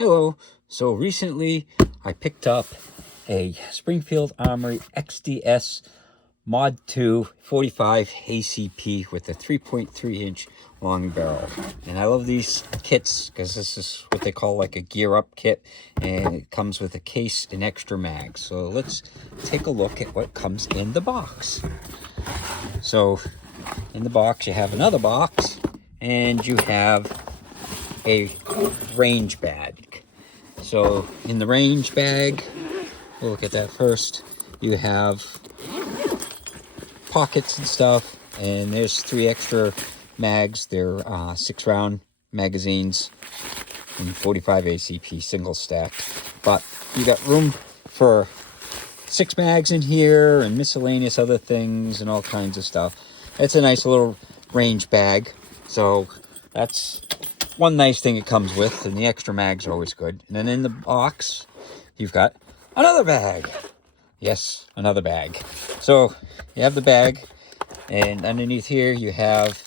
Hello. So recently I picked up a Springfield Armory XDs MOD 2 45 ACP with a 3.3 inch long barrel. And I love these kits because this is what they call like a gear up kit, and it comes with a case and extra mag. So let's take a look at what comes in the box. So in the box you have another box, and you have a range bag. So in the range bag, we'll look at that first. You have pockets and stuff, and there's 3 extra mags. They're 6-round magazines and 45 ACP single stack. But you got room for 6 mags in here and miscellaneous other things and all kinds of stuff. It's a nice little range bag. So that's one nice thing it comes with, and the extra mags are always good. And then in the box, you've got another bag. Yes, another bag. So you have the bag, and underneath here you have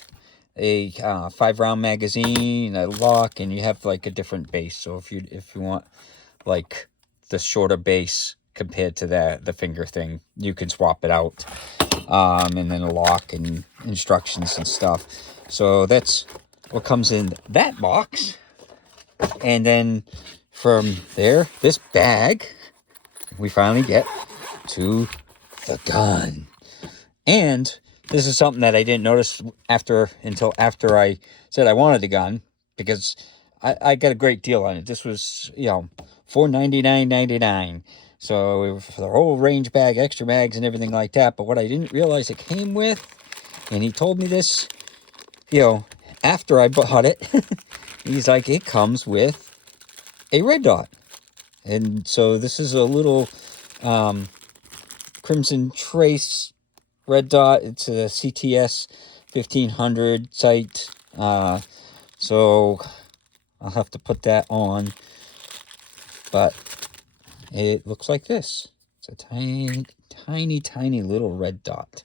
a 5-round magazine, a lock, and you have like a different base. So if you want like the shorter base compared to the finger thing, you can swap it out. And then a lock and instructions and stuff. So that's what comes in that box. And then from there, this bag, we finally get to the gun. And this is something that I didn't notice until after I said I wanted the gun, because I got a great deal on it. This was, $499.99. So for the whole range bag, extra mags and everything like that. But what I didn't realize it came with, and he told me this, after I bought it, he's like, it comes with a red dot. And so this is a little Crimson Trace red dot. It's a CTS 1500 sight. So I'll have to put that on. But it looks like this. It's a tiny, tiny, tiny little red dot.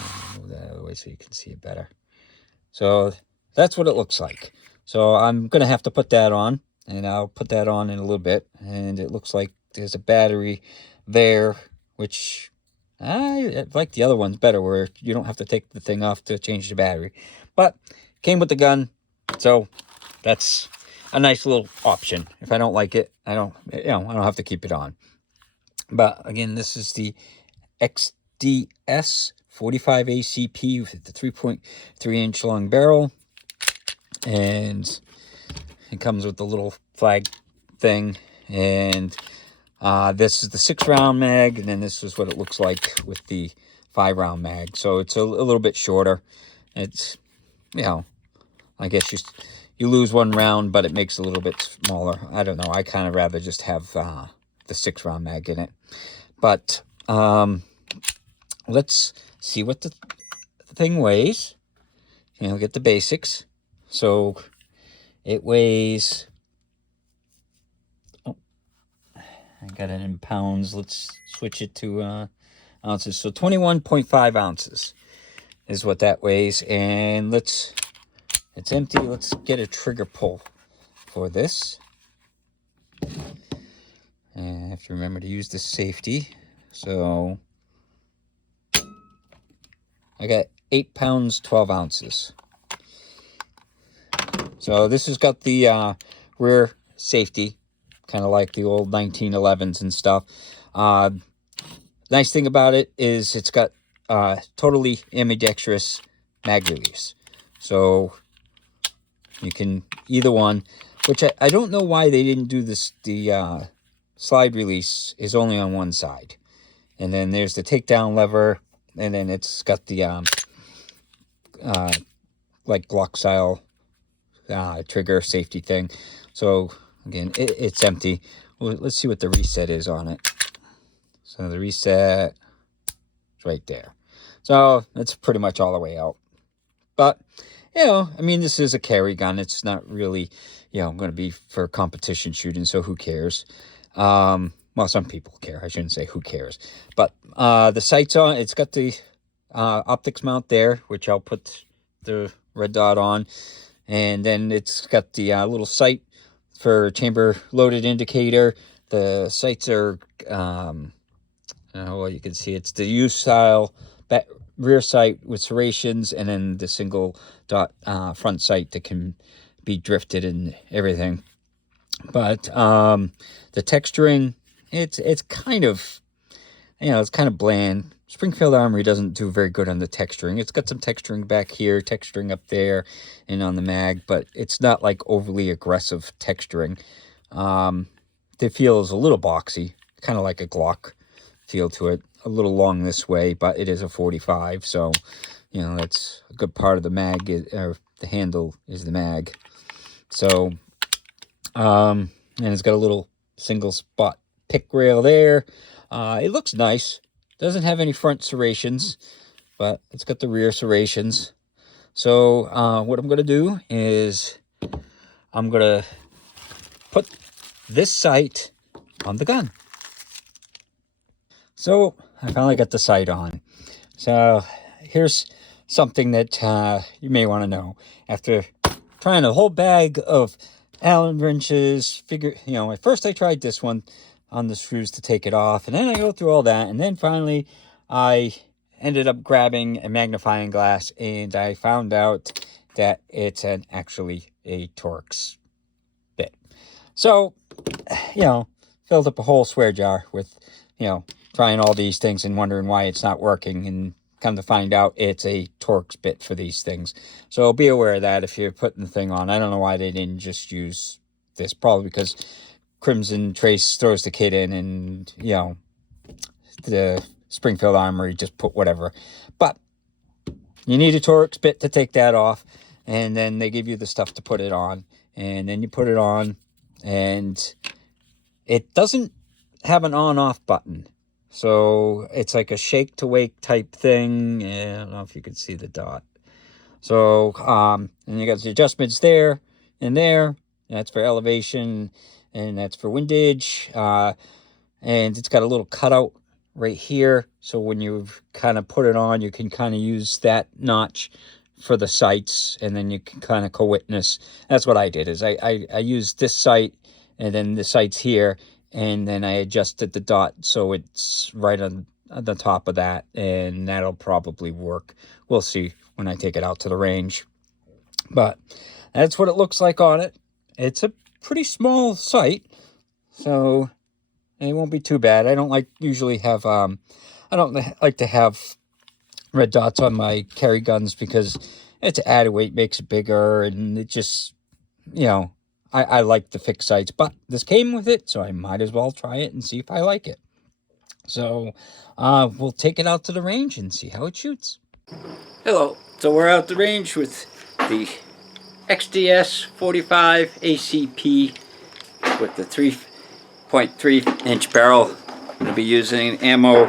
I'll move that out of the way so you can see it better. So that's what it looks like. So I'm going to have to put that on, and I'll put that on in a little bit. And it looks like there's a battery there, which I like the other ones better, where you don't have to take the thing off to change the battery. But came with the gun, so that's a nice little option. If I don't like it, I don't have to keep it on. But again, this is the XDs 45 ACP with the 3.3 inch long barrel, and it comes with the little flag thing. And this is the 6-round mag, and then this is what it looks like with the 5-round mag. So it's a little bit shorter. It's, I guess you lose 1 round, but it makes it a little bit smaller. I don't know. I kind of rather just have the 6-round mag in it. But let's see what the thing weighs. Get the basics. So it weighs, I got it in pounds. Let's switch it to ounces. So 21.5 ounces is what that weighs. And it's empty. Let's get a trigger pull for this. And I have to remember to use the safety. So I got 8 pounds, 12 ounces. So this has got the rear safety, kind of like the old 1911s and stuff. Nice thing about it is it's got totally ambidextrous mag release. So you can either one, which I don't know why they didn't do this. The slide release is only on one side. And then there's the takedown lever, and then it's got the like Glock style trigger safety thing. So again, it's empty. Well, let's see what the reset is on it. So the reset is right there. So that's pretty much all the way out. But this is a carry gun. It's not really going to be for competition shooting, so who cares? Well, some people care. I shouldn't say who cares. But the sights on, it's got the optics mount there, which I'll put the red dot on. And then it's got the little sight for chamber loaded indicator. The sights are, well, you can see it's the U style rear sight with serrations, and then the single dot front sight that can be drifted and everything. But the texturing, it's kind of, it's kind of bland. Springfield Armory doesn't do very good on the texturing. It's got some texturing back here, texturing up there, and on the mag, but it's not like overly aggressive texturing. The feel is a little boxy, kind of like a Glock feel to it. A little long this way, but it is a 45, so that's a good part of the mag, or the handle is the mag. So, and it's got a little single spot pick rail there. It looks nice. Doesn't have any front serrations, but it's got the rear serrations. So what I'm going to do is I'm going to put this sight on the gun. So I finally got the sight on. So here's something that you may want to know. After trying a whole bag of Allen wrenches, at first I tried this one on the screws to take it off, and then I go through all that, and then finally I ended up grabbing a magnifying glass, and I found out that it's actually a Torx bit. So, filled up a whole swear jar with, trying all these things and wondering why it's not working, and come to find out it's a Torx bit for these things. So be aware of that if you're putting the thing on. I don't know why they didn't just use this, probably because Crimson Trace throws the kit in, and the Springfield Armory just put whatever. But you need a Torx bit to take that off, and then they give you the stuff to put it on, and then you put it on, and it doesn't have an on-off button. So it's like a shake to wake type thing. I don't know if you can see the dot. So, and you got the adjustments there and there. That's for elevation, and that's for windage. And it's got a little cutout right here. So when you kind of put it on, you can kind of use that notch for the sights, and then you can kind of co-witness. That's what I did, is I used this sight, and then the sights here, and then I adjusted the dot so it's right on the top of that, and that'll probably work. We'll see when I take it out to the range. But that's what it looks like on it. It's a pretty small sight, so it won't be too bad. I don't like to have red dots on my carry guns, because it's added weight, makes it bigger, and it just, I like the fixed sights. But this came with it, so I might as well try it and see if I like it. So we'll take it out to the range and see how it shoots. Hello. So we're out the range with the XDS 45 ACP with the 3.3 inch barrel. I'm going to be using ammo,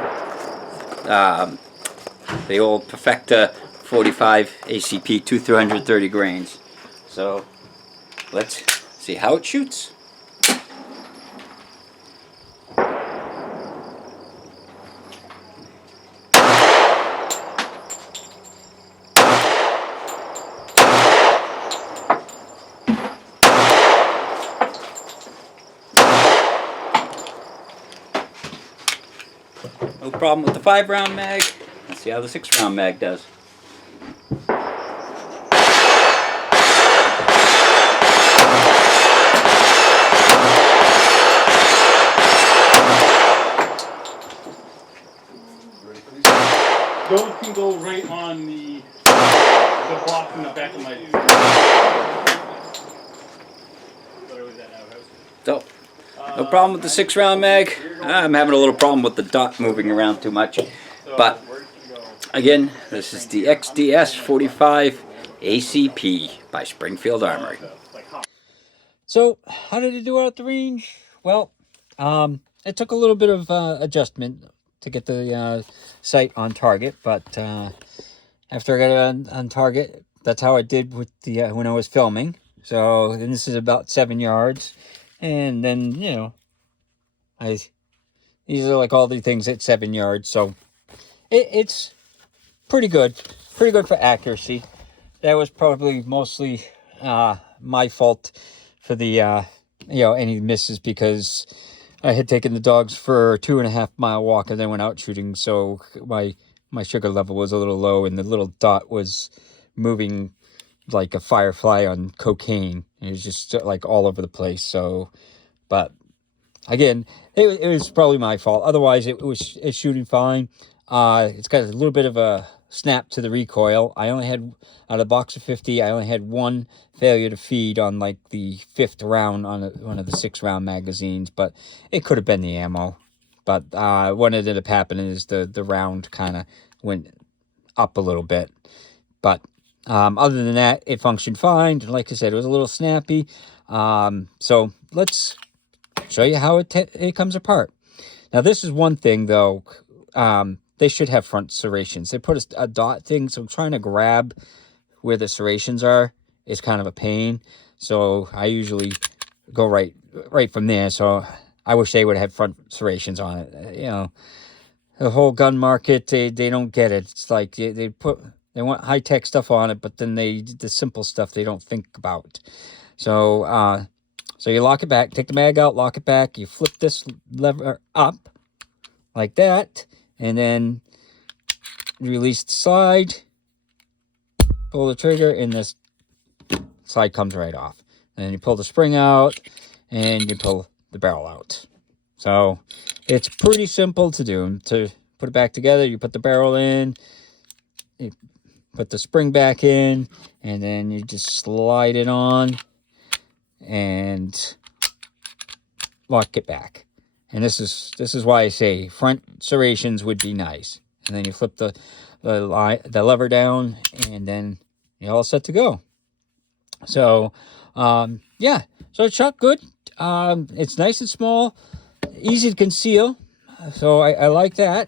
the old Perfecta 45 ACP 230 grains. So let's see how it shoots. No problem with the 5-round mag. Let's see how the 6-round mag does. Those can go right on the block in the back of my So, no problem with the 6-round mag. I'm having a little problem with the dot moving around too much. But, again, this is the XDS 45 ACP by Springfield Armory. So, how did it do out at the range? Well, it took a little bit of adjustment to get the sight on target, but after I got it on target, that's how I did with the when I was filming. So, and this is about 7 yards, and then these are like all the things at 7 yards, so it's pretty good for accuracy. That was probably mostly my fault for the any misses because I had taken the dogs for a 2.5-mile walk and then went out shooting. So my sugar level was a little low, and the little dot was moving like a firefly on cocaine. It was just like all over the place. So, but again, it was probably my fault. Otherwise, it's shooting fine. It's got a little bit of a snap to the recoil. I only had, out of a box of 50, I only had one failure to feed on like the 5th round on one of the 6-round magazines, but it could have been the ammo. But what ended up happening is the round kind of went up a little bit. But other than that, it functioned fine. Like I said, it was a little snappy. So let's show you how it comes apart. Now, this is one thing, though. They should have front serrations. They put a dot thing, so trying to grab where the serrations are is kind of a pain. So I usually go right from there. So I wish they would have front serrations on it. The whole gun market, they don't get it. It's like they want high-tech stuff on it, but then the simple stuff they don't think about. So so you lock it back, take the mag out, lock it back. You flip this lever up like that, and then release the slide, pull the trigger, and this slide comes right off. And then you pull the spring out, and you pull the barrel out. So it's pretty simple to do. To put it back together, you put the barrel in, you put the spring back in, and then you just slide it on and lock it back. And this is why I say front serrations would be nice. And then you flip the lever down, and then you're all set to go. So yeah, so it shot good. It's nice and small, easy to conceal, so I like that.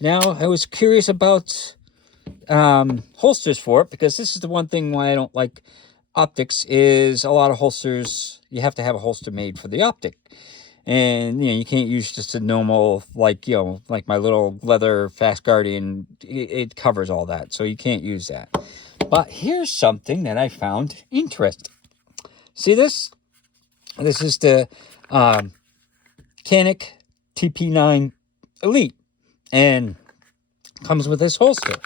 Now, I was curious about holsters for it, because this is the one thing why I don't like optics is a lot of holsters, you have to have a holster made for the optic. And, you can't use just a normal, like my little leather Fast Guardian. It covers all that, so you can't use that. But here's something that I found interesting. See this? This is the Canik TP9 Elite, and comes with this holster.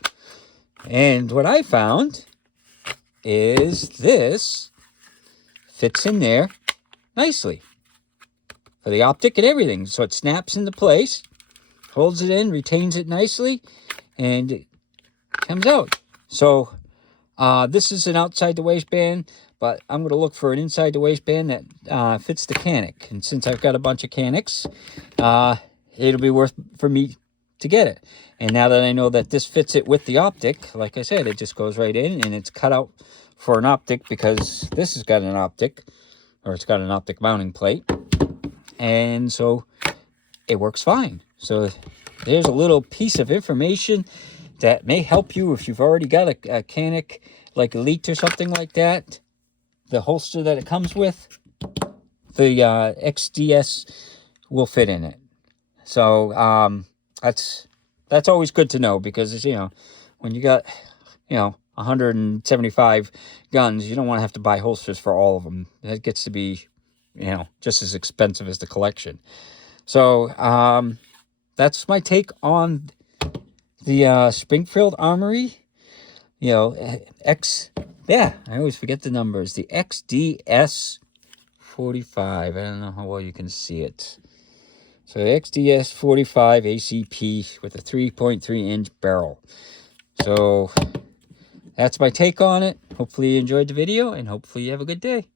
And what I found is this fits in there nicely for the optic and everything. So it snaps into place, holds it in, retains it nicely, and it comes out. So this is an outside the waistband, but I'm going to look for an inside the waistband that fits the Canik. And since I've got a bunch of Caniks, it'll be worth for me to get it. And now that I know that this fits it with the optic, like I said, it just goes right in, and it's cut out for an optic, because this has got an optic, or it's got an optic mounting plate. And so it works fine. So there's a little piece of information that may help you if you've already got a Canik like Elite or something like that. The holster that it comes with, the XDS will fit in it. So that's always good to know, because when you got 175 guns, you don't want to have to buy holsters for all of them. That gets to be just as expensive as the collection. So that's my take on the Springfield Armory. I always forget the numbers. The XDS 45. I don't know how well you can see it. So the XDS 45 ACP with a 3.3-inch barrel. So that's my take on it. Hopefully you enjoyed the video, and hopefully you have a good day.